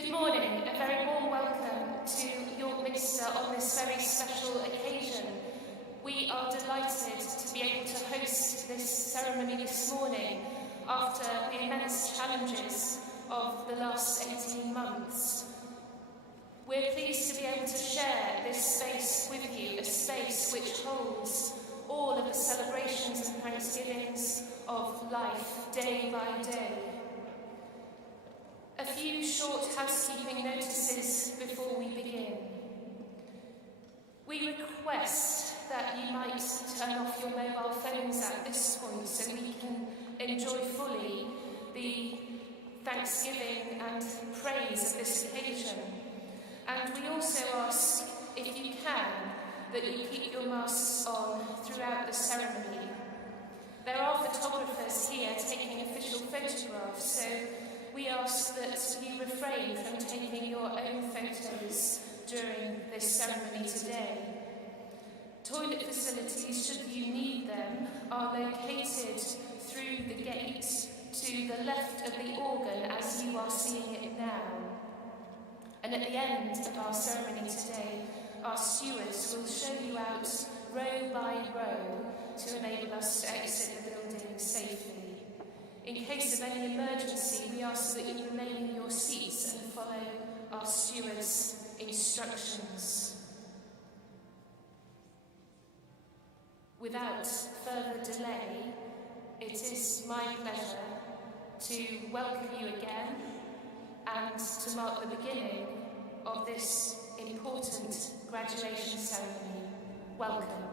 Good morning, a very warm welcome to York Minster on this very special occasion. We are delighted to be able to host this ceremony this morning after the immense challenges of the last 18 months. We're pleased to be able to share this space with you, a space which holds all of the celebrations and thanksgivings of life day by day. A few short housekeeping notices before we begin. We request that you might turn off your mobile phones at this point so we can enjoy fully the thanksgiving and praise of this occasion. And we also ask, if you can, that you keep your masks on throughout the ceremony. There are photographers here taking official photographs, so we ask that you refrain from taking your own photos during this ceremony today. Toilet facilities, should you need them, are located through the gate to the left of the organ as you are seeing it now. And at the end of our ceremony today, our stewards will show you out row by row to enable us to exit the building safely. In case of any emergency, we ask that you remain in your seats and follow our stewards' instructions. Without further delay, it is my pleasure to welcome you again and to mark the beginning of this important graduation ceremony. Welcome.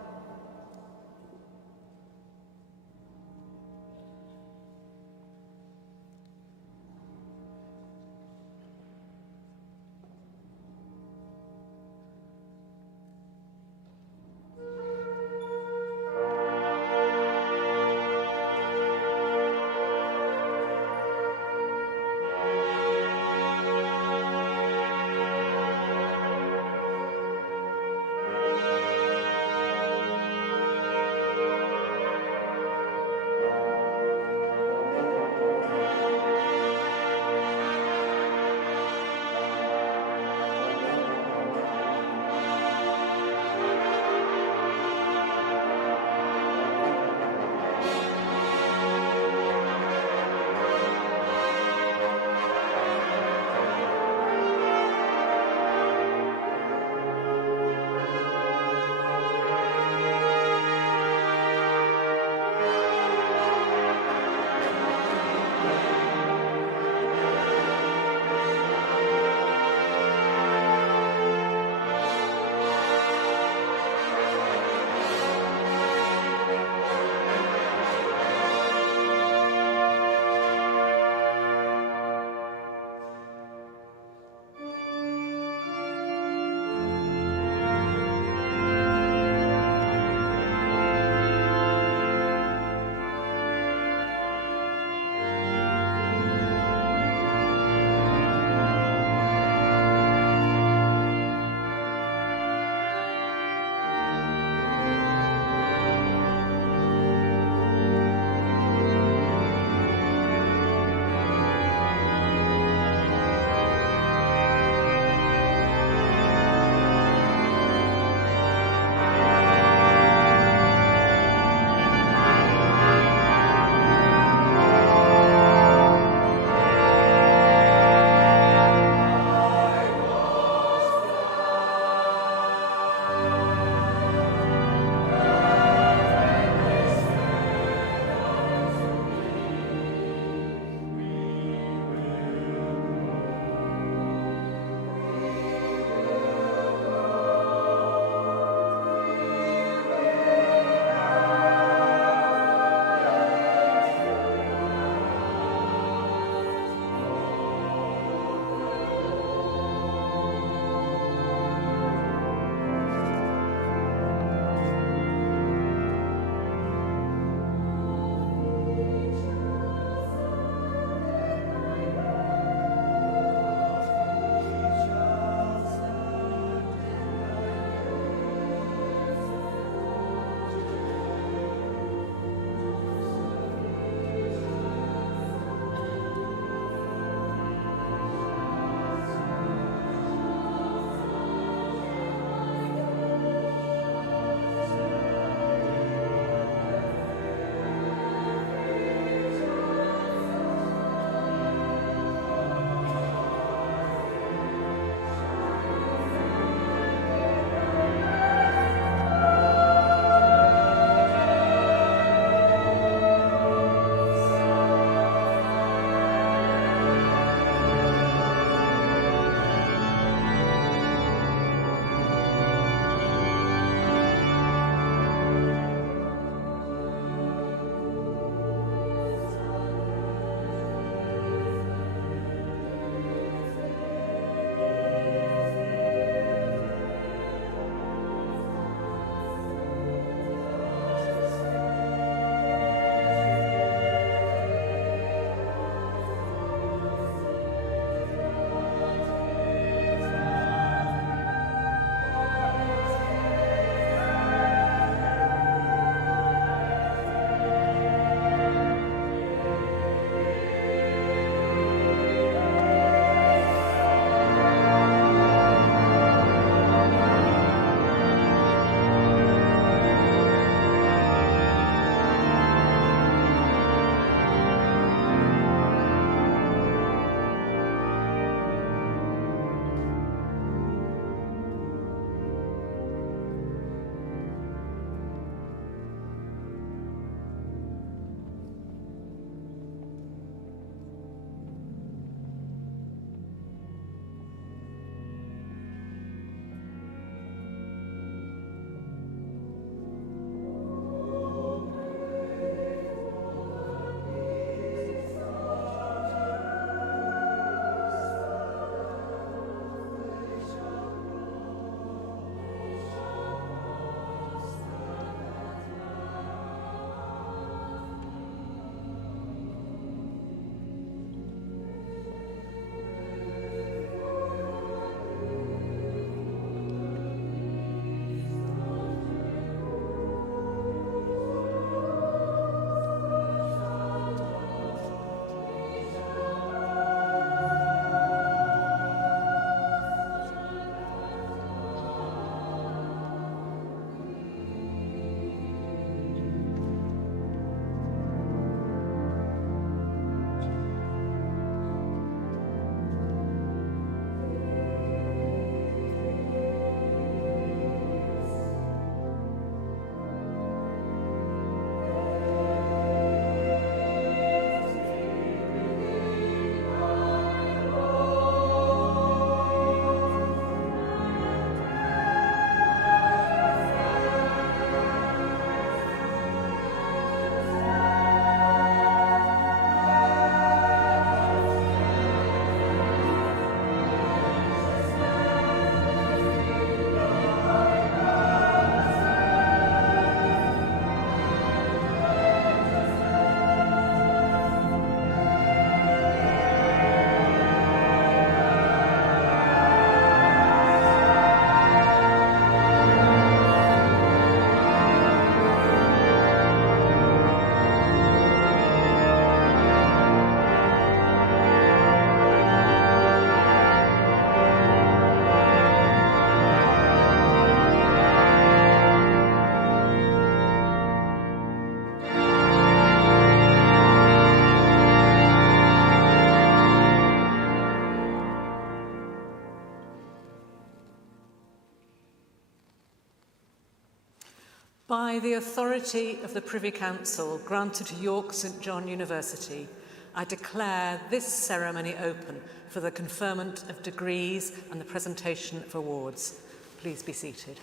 By the authority of the Privy Council granted to York St John University, I declare this ceremony open for the conferment of degrees and the presentation of awards. Please be seated.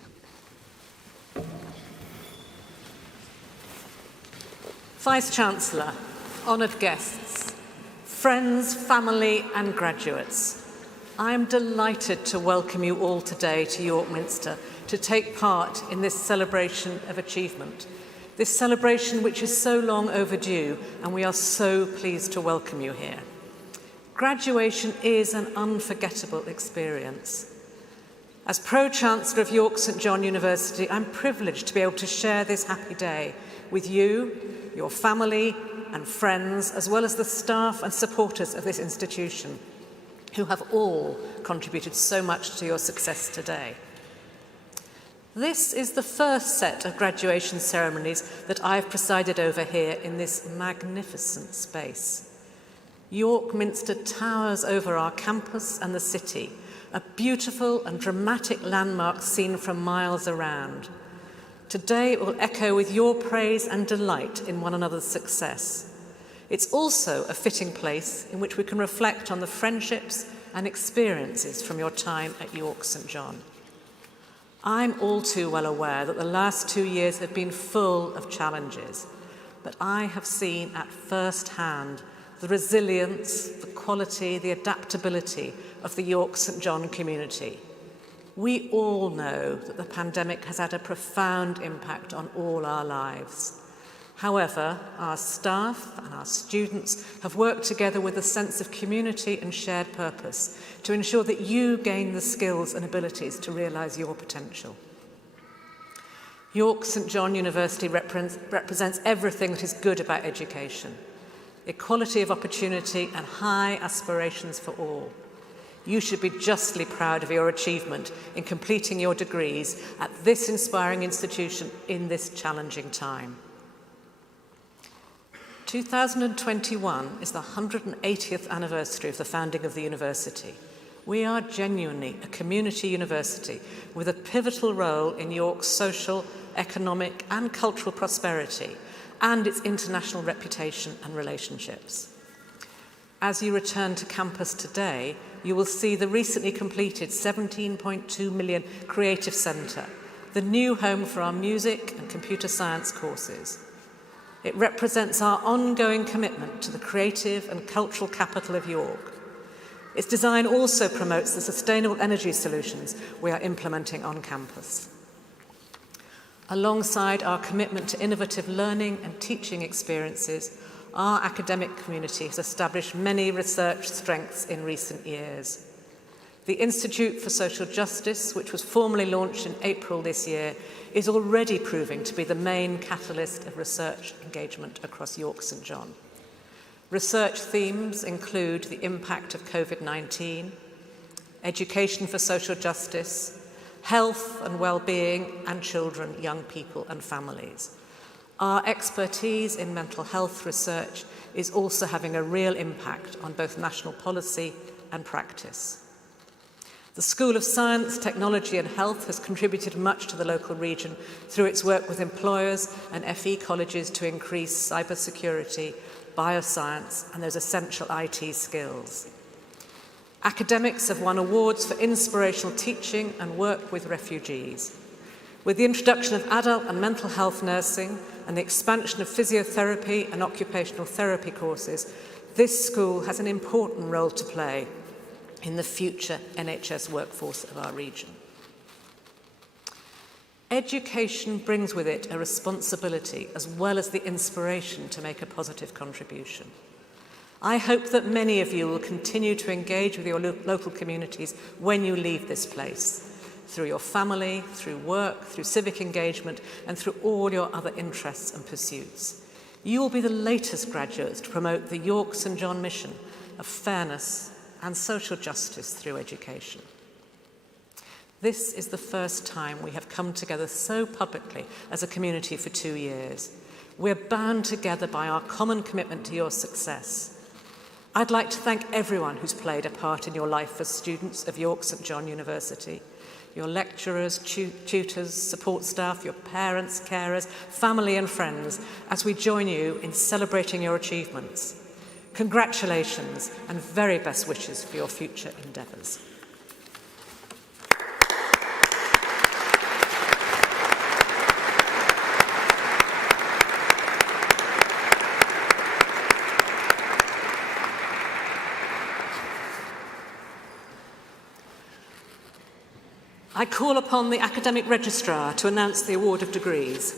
Vice-Chancellor, honoured guests, friends, family and graduates, I am delighted to welcome you all today to York Minster to take part in this celebration of achievement, this celebration which is so long overdue, and we are so pleased to welcome you here. Graduation is an unforgettable experience. As Pro-Chancellor of York St John University, I'm privileged to be able to share this happy day with you, your family and friends, as well as the staff and supporters of this institution, who have all contributed so much to your success today. This is the first set of graduation ceremonies that I've presided over here in this magnificent space. York Minster towers over our campus and the city, a beautiful and dramatic landmark seen from miles around. Today it will echo with your praise and delight in one another's success. It's also a fitting place in which we can reflect on the friendships and experiences from your time at York St John. I'm all too well aware that the last 2 years have been full of challenges, but I have seen at first hand the resilience, the quality, the adaptability of the York St John community. We all know that the pandemic has had a profound impact on all our lives. However, our staff and our students have worked together with a sense of community and shared purpose to ensure that you gain the skills and abilities to realise your potential. York St John University represents everything that is good about education: equality of opportunity and high aspirations for all. You should be justly proud of your achievement in completing your degrees at this inspiring institution in this challenging time. 2021 is the 180th anniversary of the founding of the university. We are genuinely a community university with a pivotal role in York's social, economic and cultural prosperity and its international reputation and relationships. As you return to campus today, you will see the recently completed £17.2 million Creative Centre, the new home for our music and computer science courses. It represents our ongoing commitment to the creative and cultural capital of York. Its design also promotes the sustainable energy solutions we are implementing on campus. Alongside our commitment to innovative learning and teaching experiences, our academic community has established many research strengths in recent years. The Institute for Social Justice, which was formally launched in April this year, is already proving to be the main catalyst of research engagement across York St John. Research themes include the impact of COVID-19, education for social justice, health and well-being, and children, young people and families. Our expertise in mental health research is also having a real impact on both national policy and practice. The School of Science, Technology and Health has contributed much to the local region through its work with employers and FE colleges to increase cybersecurity, bioscience and those essential IT skills. Academics have won awards for inspirational teaching and work with refugees. With the introduction of adult and mental health nursing and the expansion of physiotherapy and occupational therapy courses, this school has an important role to play in the future NHS workforce of our region. Education brings with it a responsibility as well as the inspiration to make a positive contribution. I hope that many of you will continue to engage with your local communities when you leave this place, through your family, through work, through civic engagement, and through all your other interests and pursuits. You will be the latest graduates to promote the York St John mission of fairness and social justice through education. This is the first time we have come together so publicly as a community for 2 years. We're bound together by our common commitment to your success. I'd like to thank everyone who's played a part in your life as students of York St John University. Your lecturers, tutors, support staff, your parents, carers, family and friends, as we join you in celebrating your achievements. Congratulations and very best wishes for your future endeavours. I call upon the Academic Registrar to announce the award of degrees.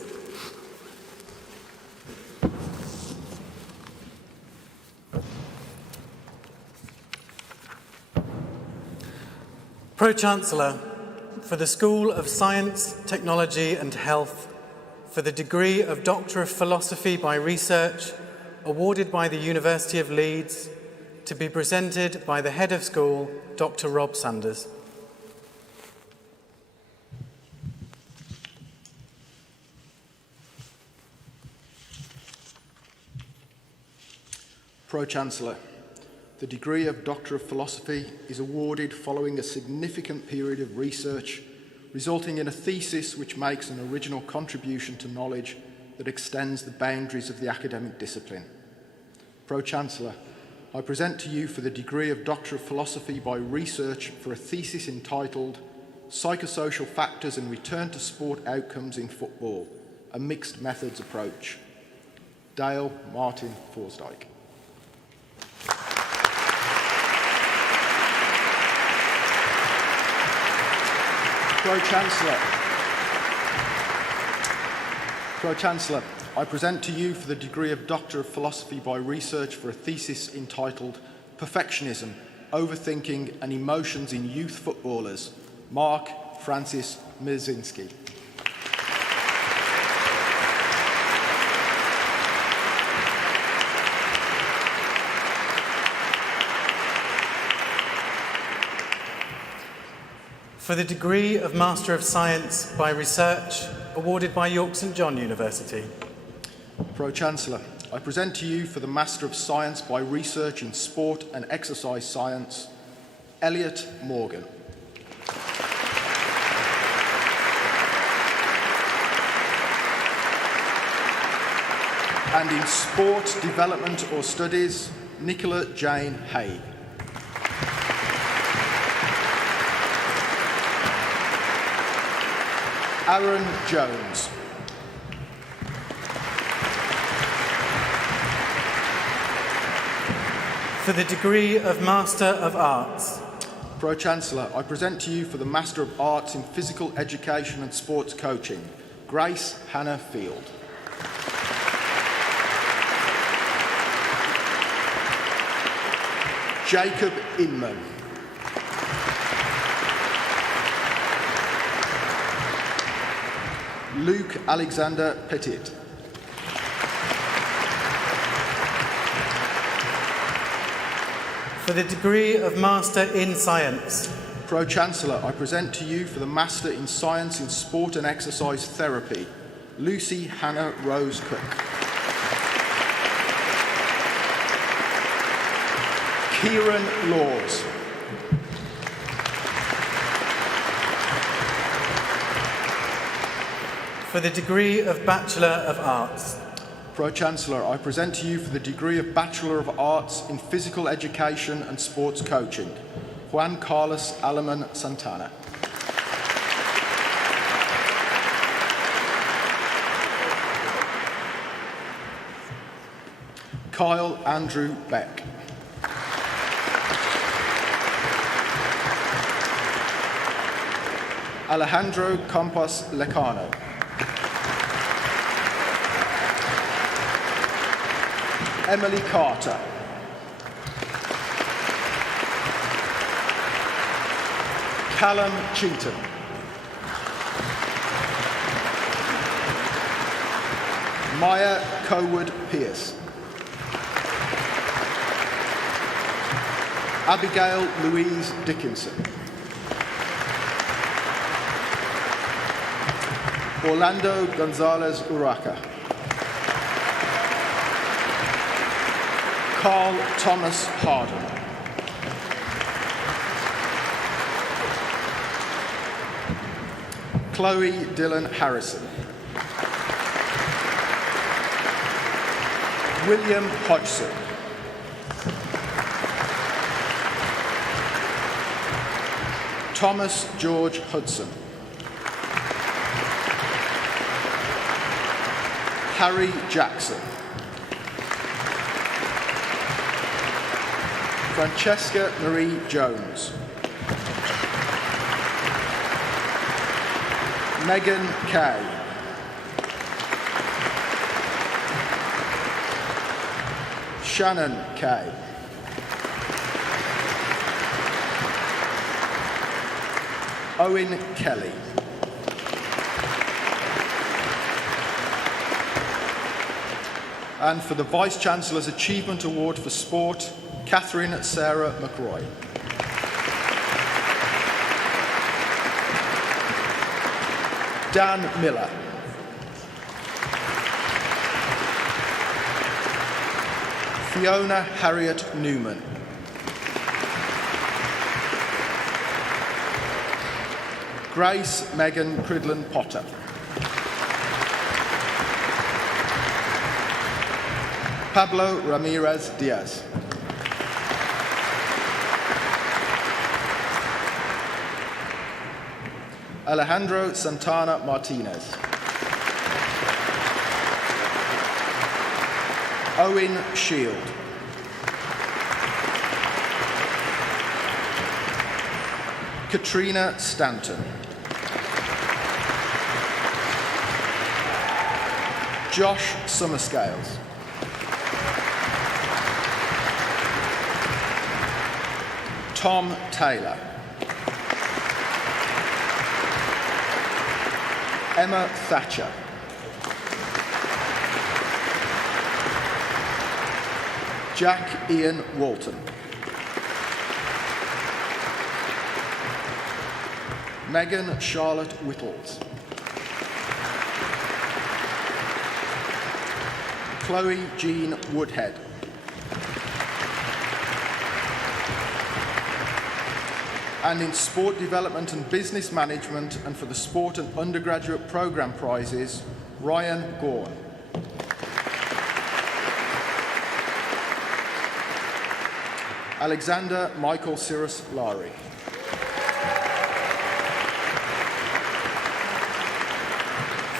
Pro-Chancellor, for the School of Science, Technology and Health, for the degree of Doctor of Philosophy by Research, awarded by the University of Leeds, to be presented by the Head of School, Dr. Rob Sanders. Pro-Chancellor, the degree of Doctor of Philosophy is awarded following a significant period of research, resulting in a thesis which makes an original contribution to knowledge that extends the boundaries of the academic discipline. Pro-Chancellor, I present to you for the degree of Doctor of Philosophy by Research for a thesis entitled Psychosocial Factors and Return to Sport Outcomes in Football, a Mixed Methods Approach. Dale Martin Forsdyke. Pro-Chancellor, I present to you for the degree of Doctor of Philosophy by Research for a thesis entitled Perfectionism, Overthinking and Emotions in Youth Footballers, Mark Francis Mierzinski. For the degree of Master of Science by Research, awarded by York St John University. Pro-Chancellor, I present to you for the Master of Science by Research in Sport and Exercise Science, Elliot Morgan. And in Sport Development or Studies, Nicola Jane Hay. Aaron Jones. For the degree of Master of Arts. Pro-Chancellor, I present to you for the Master of Arts in Physical Education and Sports Coaching, Grace Hannah Field. Jacob Inman. Luke Alexander Petit. For the degree of Master in Science. Pro-Chancellor, I present to you for the Master in Science in Sport and Exercise Therapy, Lucy Hannah Rose Cook. Kieran Laws. For the degree of Bachelor of Arts. Pro-Chancellor, I present to you for the degree of Bachelor of Arts in Physical Education and Sports Coaching, Juan Carlos Alaman Santana. Kyle Andrew Beck. Alejandro Campos Lecano. Emily Carter. Callum Cheatham. Maya Cowood Pierce. Abigail Louise Dickinson. Orlando Gonzalez Uraca. Carl Thomas Harden. Chloe Dillon Harrison. William Hodgson. Thomas George Hudson. Harry Jackson. Francesca Marie Jones. Megan Kay. Shannon Kay. Owen Kelly. And for the Vice-Chancellor's Achievement Award for Sport, Catherine Sarah McRoy. Dan Miller. Fiona Harriet Newman. Grace Megan Cridlin Potter. Pablo Ramirez Diaz. Alejandro Santana Martinez. Owen Shield. Katrina Stanton. Josh Summerscales. Tom Taylor. Emma Thatcher. Jack Ian Walton. Megan Charlotte Whittles. Chloe Jean Woodhead. And in Sport Development and Business Management and for the Sport and Undergraduate Programme Prizes, Ryan Gorn. Alexander Michael Cyrus Lari.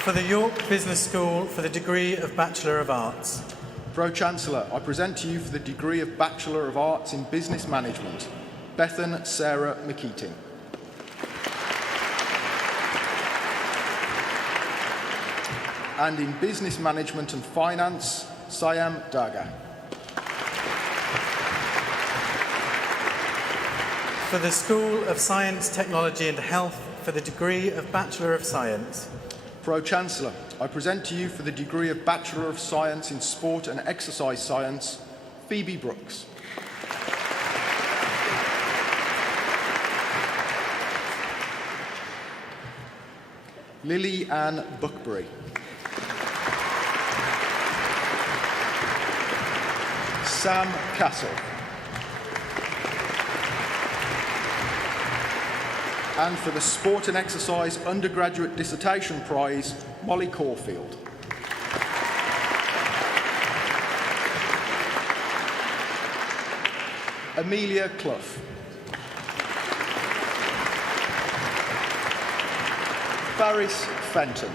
For the York Business School for the degree of Bachelor of Arts. Pro-Chancellor, I present to you for the degree of Bachelor of Arts in Business Management, Bethan Sarah McKeating. And in Business Management and Finance, Siam Daga. For the School of Science, Technology and Health for the degree of Bachelor of Science. Pro-Chancellor, I present to you for the degree of Bachelor of Science in Sport and Exercise Science, Phoebe Brooks. Lily Ann Buckbury. Sam Castle. And for the Sport and Exercise Undergraduate Dissertation Prize, Molly Caulfield. Amelia Clough. Faris Fenton.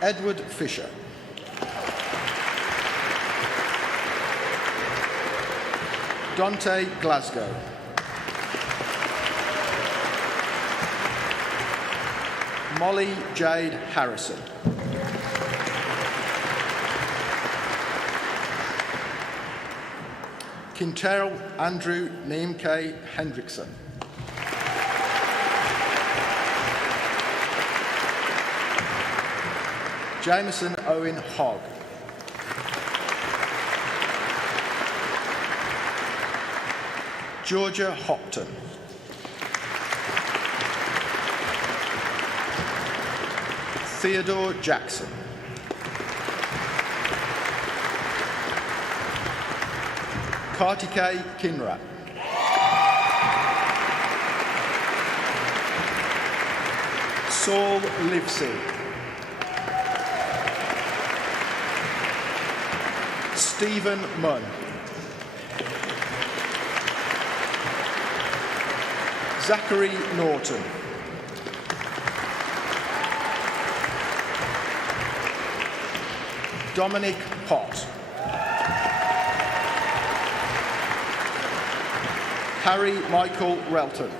Edward Fisher. Dante Glasgow. Molly Jade Harrison. Quintero Andrew Neemke Hendrickson. Jameson Owen Hogg. Georgia Hopton. Theodore Jackson. Kartikay Kinra. Saul Livesey. Stephen Munn. Zachary Norton. Dominic Pott. Harry Michael Relton.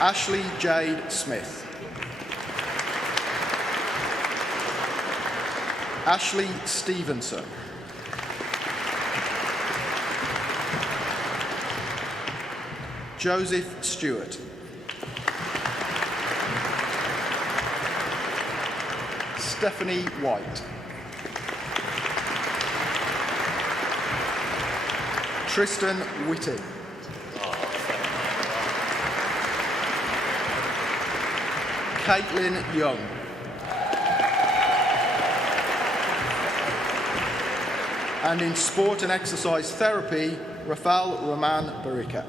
Ashley Jade Smith. Ashley Stevenson. Joseph Stewart. Stephanie White. Tristan Whitting. Caitlin Young. And in sport and exercise therapy, Rafal Rahman Barika.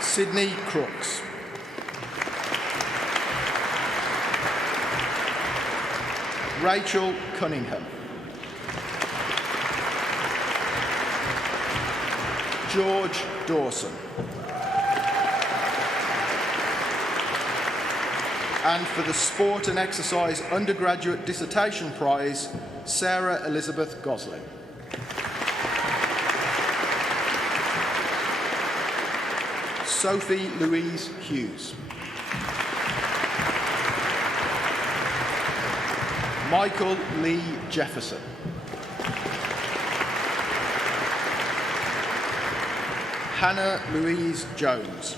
Sydney Crooks. Rachel Cunningham. George Dawson. And for the Sport and Exercise Undergraduate Dissertation Prize, Sarah Elizabeth Gosling. Sophie Louise Hughes. Michael Lee Jefferson. Hannah Louise Jones.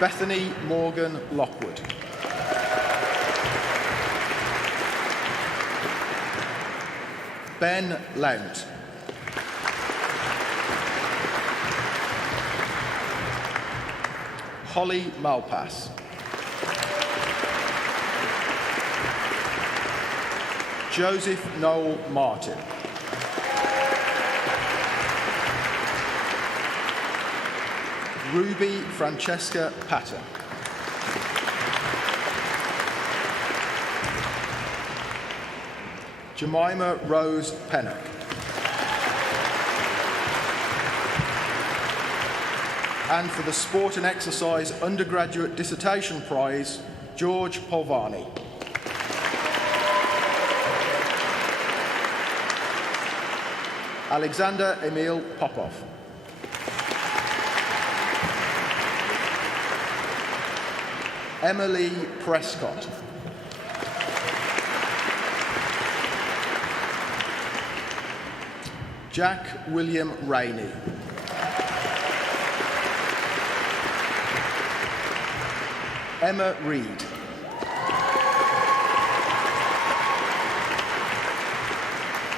Bethany Morgan Lockwood. Ben Lount. Holly Malpass. Joseph Noel Martin. Ruby Francesca Patter. Jemima Rose Pennock. And for the Sport and Exercise Undergraduate Dissertation Prize, George Polvani. Alexander Emil Popov. Emily Prescott. Jack William Rainey. Emma Reed.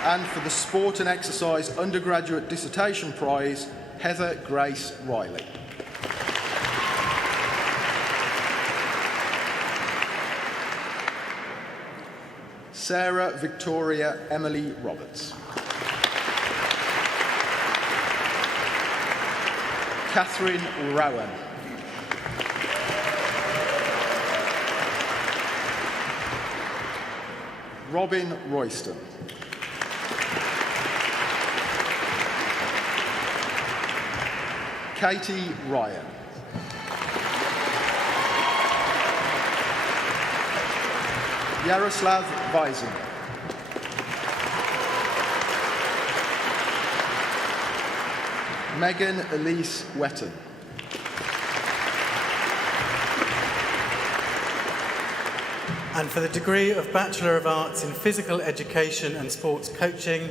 And for the Sport and Exercise Undergraduate Dissertation Prize, Heather Grace Riley. Sarah Victoria Emily Roberts. Catherine Rowan. Robin Royston. Katie Ryan. Yaroslav Weisinger. Megan Elise Wetton. And for the degree of Bachelor of Arts in Physical Education and Sports Coaching,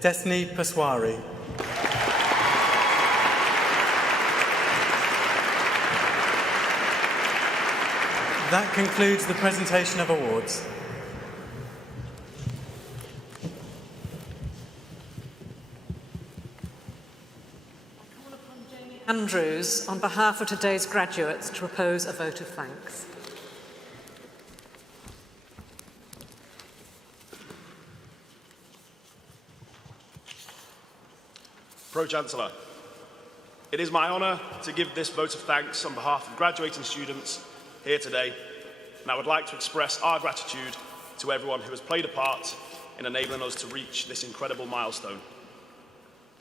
Destiny Paswari. That concludes the presentation of awards. Andrews, on behalf of today's graduates, to propose a vote of thanks. Pro-Chancellor, it is my honour to give this vote of thanks on behalf of graduating students here today, and I would like to express our gratitude to everyone who has played a part in enabling us to reach this incredible milestone.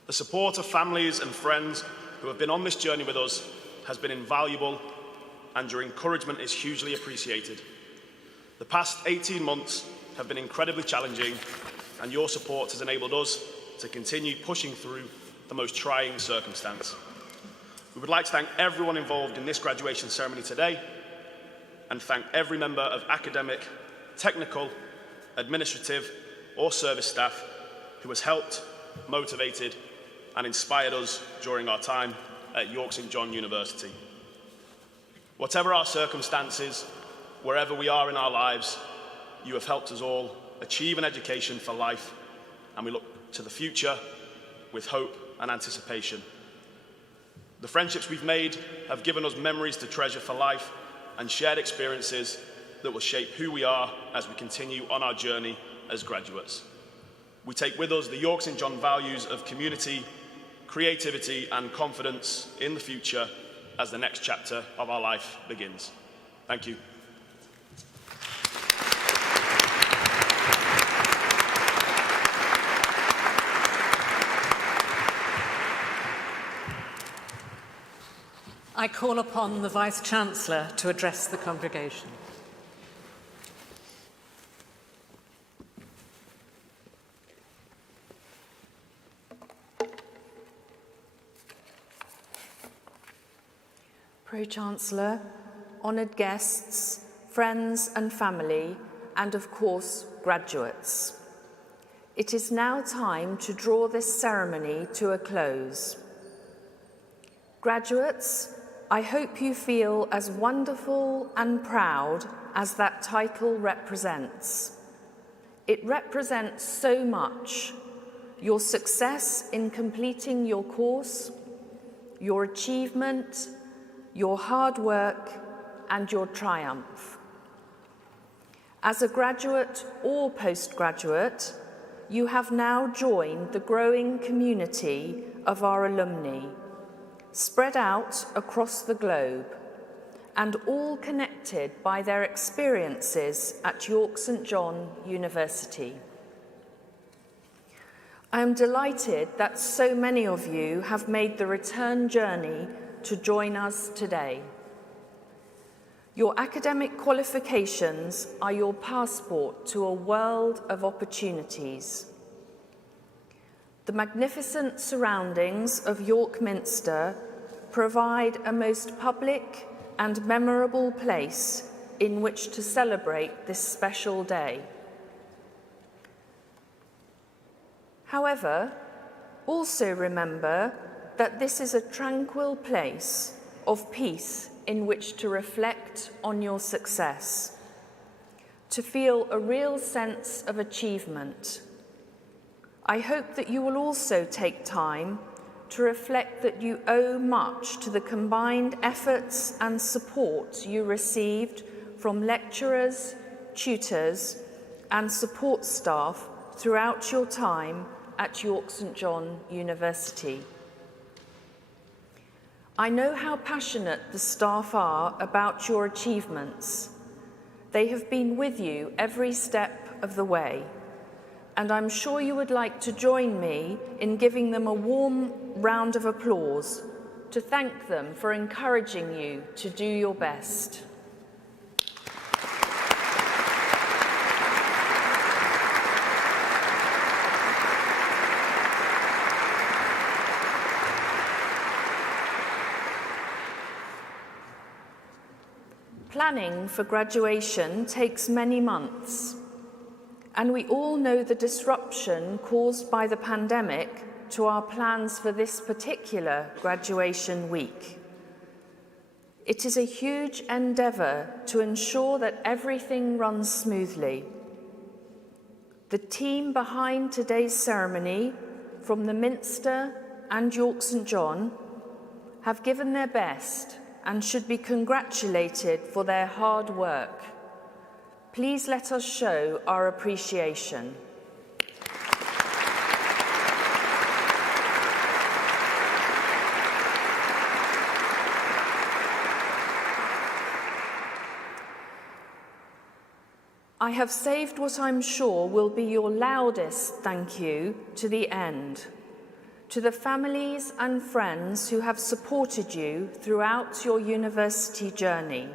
The support of families and friends who have been on this journey with us has been invaluable, and your encouragement is hugely appreciated. The past 18 months have been incredibly challenging, and your support has enabled us to continue pushing through the most trying circumstance. We would like to thank everyone involved in this graduation ceremony today, and thank every member of academic, technical, administrative, or service staff who has helped, motivated, and inspired us during our time at York St John University. Whatever our circumstances, wherever we are in our lives, you have helped us all achieve an education for life, and we look to the future with hope and anticipation. The friendships we've made have given us memories to treasure for life and shared experiences that will shape who we are as we continue on our journey as graduates. We take with us the York St John values of community, creativity, and confidence in the future as the next chapter of our life begins. Thank you. I call upon the Vice-Chancellor to address the congregation. Pro-Chancellor, honoured guests, friends and family, and of course, graduates. It is now time to draw this ceremony to a close. Graduates, I hope you feel as wonderful and proud as that title represents. It represents so much: your success in completing your course, your achievement, your hard work, and your triumph. As a graduate or postgraduate, you have now joined the growing community of our alumni, spread out across the globe, and all connected by their experiences at York St John University. I am delighted that so many of you have made the return journey to join us today. Your academic qualifications are your passport to a world of opportunities. The magnificent surroundings of York Minster provide a most public and memorable place in which to celebrate this special day. However, also remember that this is a tranquil place of peace in which to reflect on your success, to feel a real sense of achievement. I hope that you will also take time to reflect that you owe much to the combined efforts and support you received from lecturers, tutors, and support staff throughout your time at York St John University. I know how passionate the staff are about your achievements. They have been with you every step of the way, and I'm sure you would like to join me in giving them a warm round of applause to thank them for encouraging you to do your best. Planning for graduation takes many months, and we all know the disruption caused by the pandemic to our plans for this particular graduation week. It is a huge endeavour to ensure that everything runs smoothly. The team behind today's ceremony, from the Minster and York St John, have given their best and should be congratulated for their hard work. Please let us show our appreciation. I have saved what I'm sure will be your loudest thank you to the end. To the families and friends who have supported you throughout your university journey.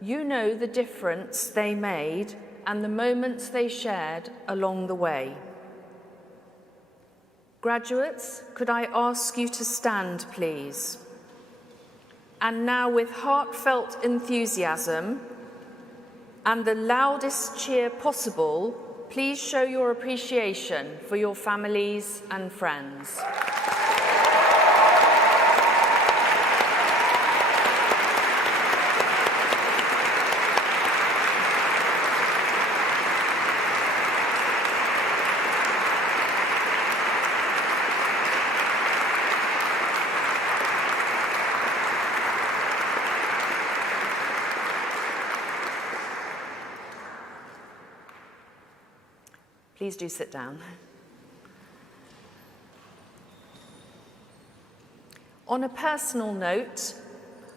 You know the difference they made and the moments they shared along the way. Graduates, could I ask you to stand, please? And now, with heartfelt enthusiasm and the loudest cheer possible, please show your appreciation for your families and friends. Please do sit down. On a personal note,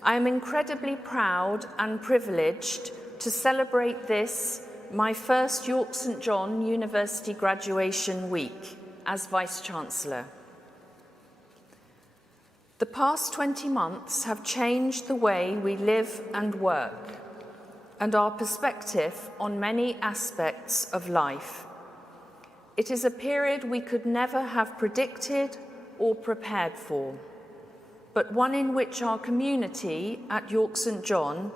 I am incredibly proud and privileged to celebrate this, my first York St John University graduation week as Vice-Chancellor. The past 20 months have changed the way we live and work and our perspective on many aspects of life. It is a period we could never have predicted or prepared for, but one in which our community at York St John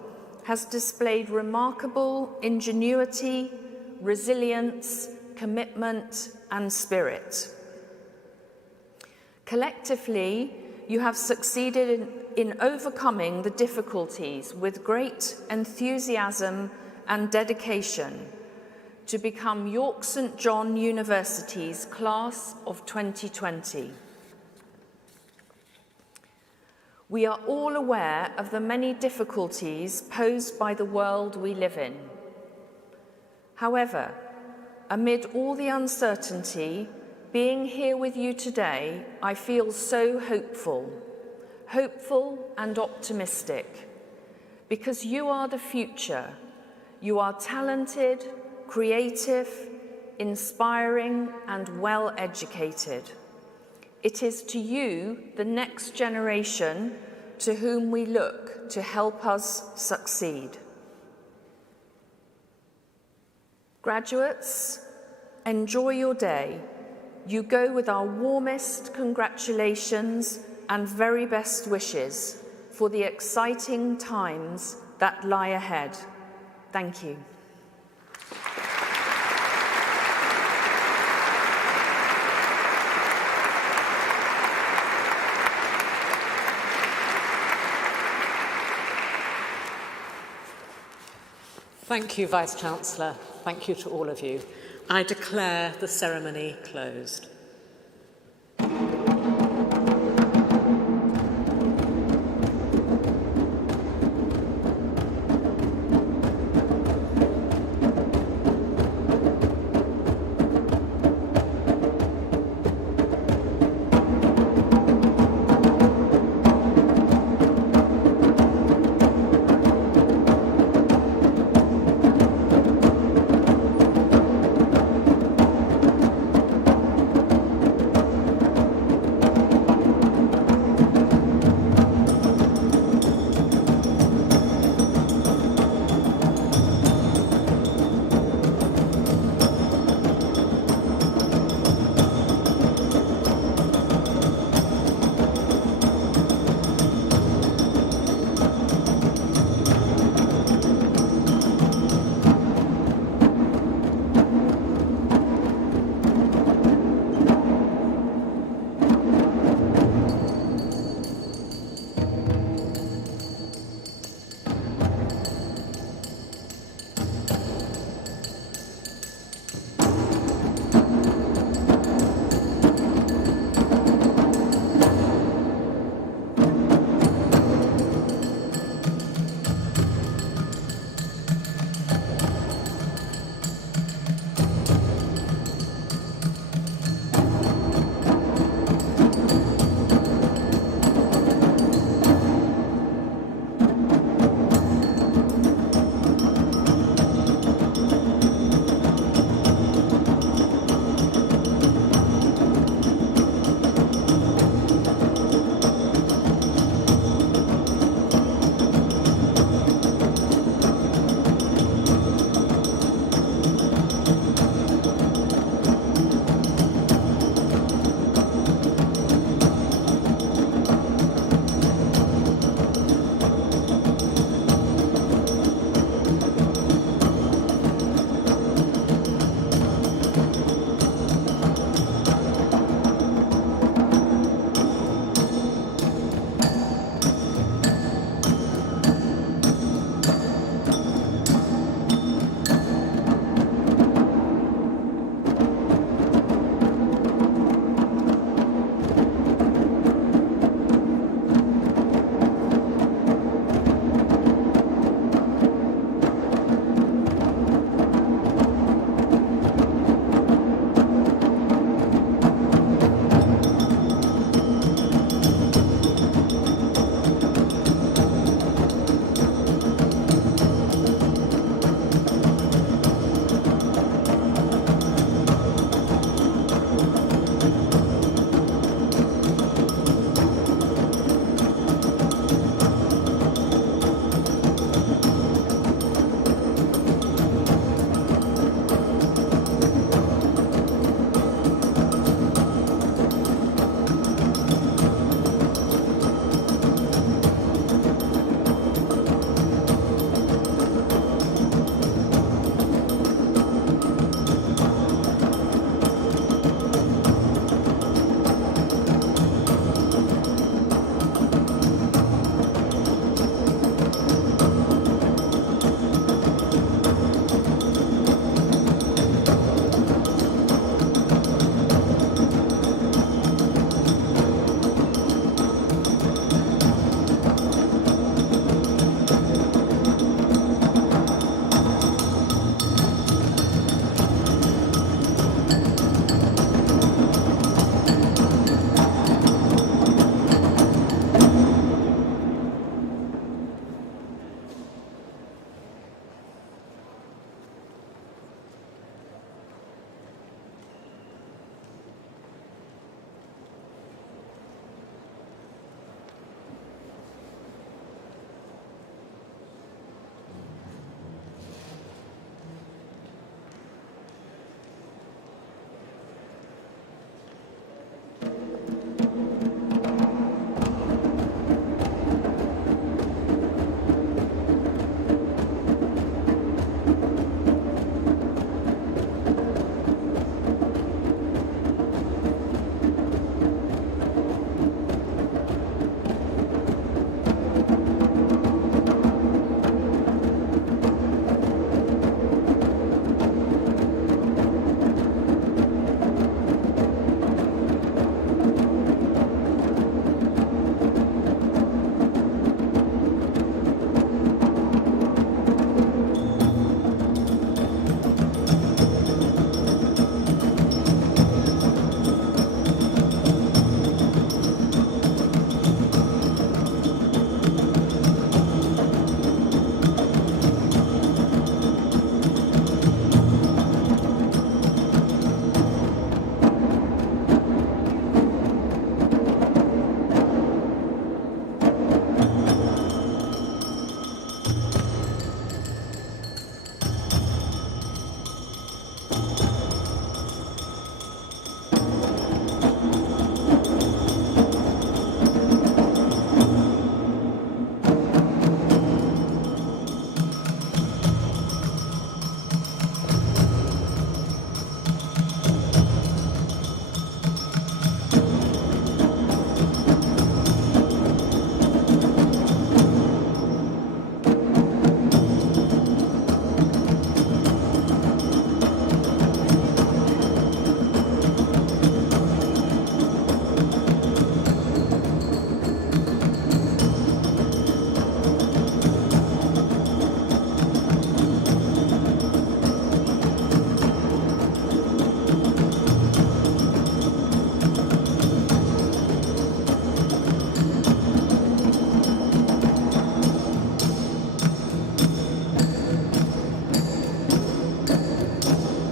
has displayed remarkable ingenuity, resilience, commitment, and spirit. Collectively, you have succeeded in overcoming the difficulties with great enthusiasm and dedication to become York St John University's class of 2020. We are all aware of the many difficulties posed by the world we live in. However, amid all the uncertainty, being here with you today, I feel so hopeful and optimistic, because you are the future. You are talented, creative, inspiring, and well-educated. It is to you, the next generation, to whom we look to help us succeed. Graduates, enjoy your day. You go with our warmest congratulations and very best wishes for the exciting times that lie ahead. Thank you. Thank you, Vice-Chancellor. Thank you to all of you. I declare the ceremony closed.